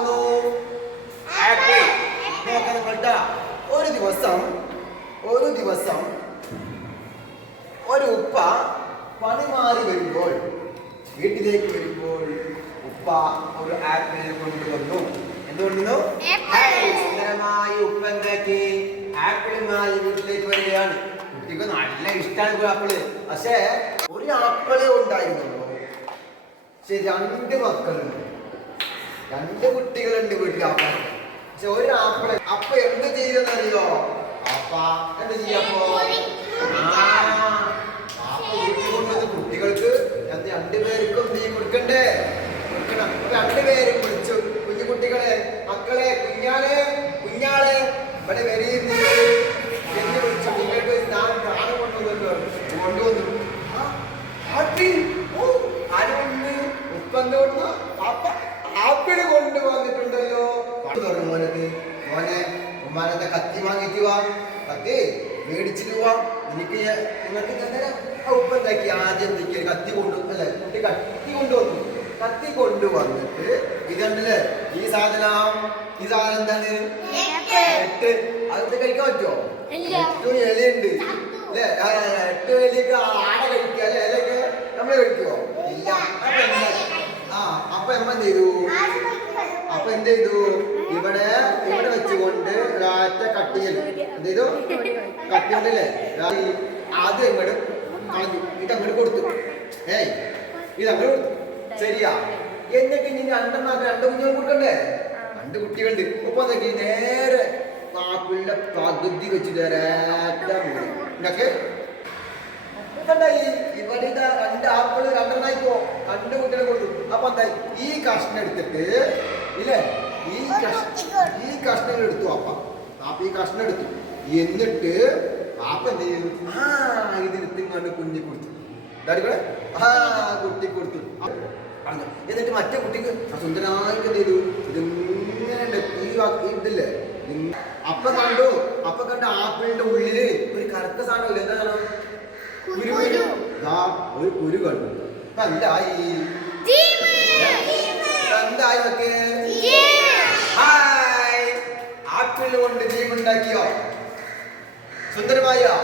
എന്താകുന്നു? ആപ്പിൾ. നോക്കാം നിങ്ങൾട്ടാ. ഒരു ദിവസം ഒരു ഉപ്പ പണി മാറി വരുമ്പോൾ വീട്ടിലേക്ക് വരുമ്പോൾ ഉപ്പ ഒരു ആപ്പിൾ കൊണ്ടുവന്നു. എന്തുകൊണ്ടുവന്നു? സുന്ദരമായ ഉപ്പ എന്താക്കി ആപ്പിളുമായി വീട്ടിലേക്ക് വരികയാണ്. കുട്ടിക്ക് നല്ല ഇഷ്ടമാണ് ആപ്പിള്. പക്ഷേ ഒരു ആപ്പിളേ ഉണ്ടായിരുന്നുള്ളൂ. പക്ഷെ 2 മക്കളുണ്ട്, 2 കുട്ടികളുണ്ട് വീട്ടിൽ. പക്ഷെ ഒരു ആപ്പിള്. അപ്പ എന്ത് ചെയ്തെന്നറിയോ? അപ്പ എന്ത് ചെയ്യപ്പോ കുട്ടികൾക്ക് 2 പേർക്കും നീ കൊടുക്കണം. 2 പേരും വിളിച്ചു, കുഞ്ഞു കുട്ടികളെ, മക്കളെ, കുഞ്ഞാളെ ഇവിടെ വരീന്ന് എന്ന് വിളിച്ചു. നിങ്ങൾക്ക് ഞാൻ കാണാൻ കൊണ്ടുവന്നു. ഉപ്പന്തോട്ട് അപ്പ ആപ്പിള് കൊണ്ടുവന്നിട്ടുണ്ടല്ലോ. മോനെ ഉമ്മാനത്തെ കത്തി വാങ്ങിട്ട് വാ, കത്തി മേടിച്ചിട്ട് പോവാ. നിങ്ങൾക്ക് ഉപ്പ എന്താക്കി ആദ്യം കത്തി അല്ലെ കുട്ടി കത്തി കൊണ്ടുവന്നു. കത്തി കൊണ്ടുവന്നിട്ട് ഇതുണ്ടല്ലേ ഈ സാധനം എന്താണ്? അത് കഴിക്കാൻ പറ്റുമോ? 8 ഇലയുണ്ട് അല്ലെ. 8 ഇലയൊക്കെ ആട കഴിക്കുക അല്ലെ? ഇലയൊക്കെ നമ്മള് കഴിക്കുവോ? ഇല്ല. അപ്പൊ എന്ത് ചെയ്തു? ഇവിടെ വെച്ചുകൊണ്ട് ഒരാറ്റ കട്ടിയിൽ എന്ത് ചെയ്തു? കട്ടിയുണ്ടല്ലേ, ആദ്യം ഇങ്ങോട്ട് കളഞ്ഞു. ഇതങ്ങോട്ട് കൊടുത്തു. ഇതങ്ങോട്ട് കൊടുത്തു. ശരിയാ. എന്നിട്ട് ഇനി 2 കുഞ്ഞുങ്ങൾ കൊടുക്കണ്ടേ? 2 കുട്ടികളുണ്ട്. ഒപ്പം നോക്കി നേരെ ആപ്പിളിന്റെ പകുതി വെച്ചിട്ട് ഇതൊക്കെ ഇവിടെ 2 ആപ്പിള് 2 കുട്ടികളെ കൊടുത്തു. അപ്പൊ എന്തായി? ഈ കഷ്ണം എടുത്തിട്ട് ഇല്ലേ, ഈ കഷ്ണം എടുത്തു. അപ്പ ഈ കഷ്ണം എടുത്തു. എന്നിട്ട് അപ്പ എന്ത് ചെയ്തു? ഇതിനെത്തിങ്ങാണ്ട് കുഞ്ഞി കൊടുത്തു. കുട്ടി കൊടുത്തു. എന്നിട്ട് മറ്റേ കുട്ടിക്ക് സുന്ദരമായിട്ട് എന്ത് ചെയ്തു? ഇതിങ്ങനെ ഇതില്ലേ അപ്പ കണ്ടു ആപ്പിളിന്റെ ഉള്ളില് ഒരു കറുത്ത സാധനം ഇല്ല. എന്താ സാധനം? ഒരു കുരു കണ്ടു. എന്തായി ഒക്കെ? ആപ്പിൾ കൊണ്ട് ജീവുണ്ടാക്കിയോ? സുന്ദരമായോ?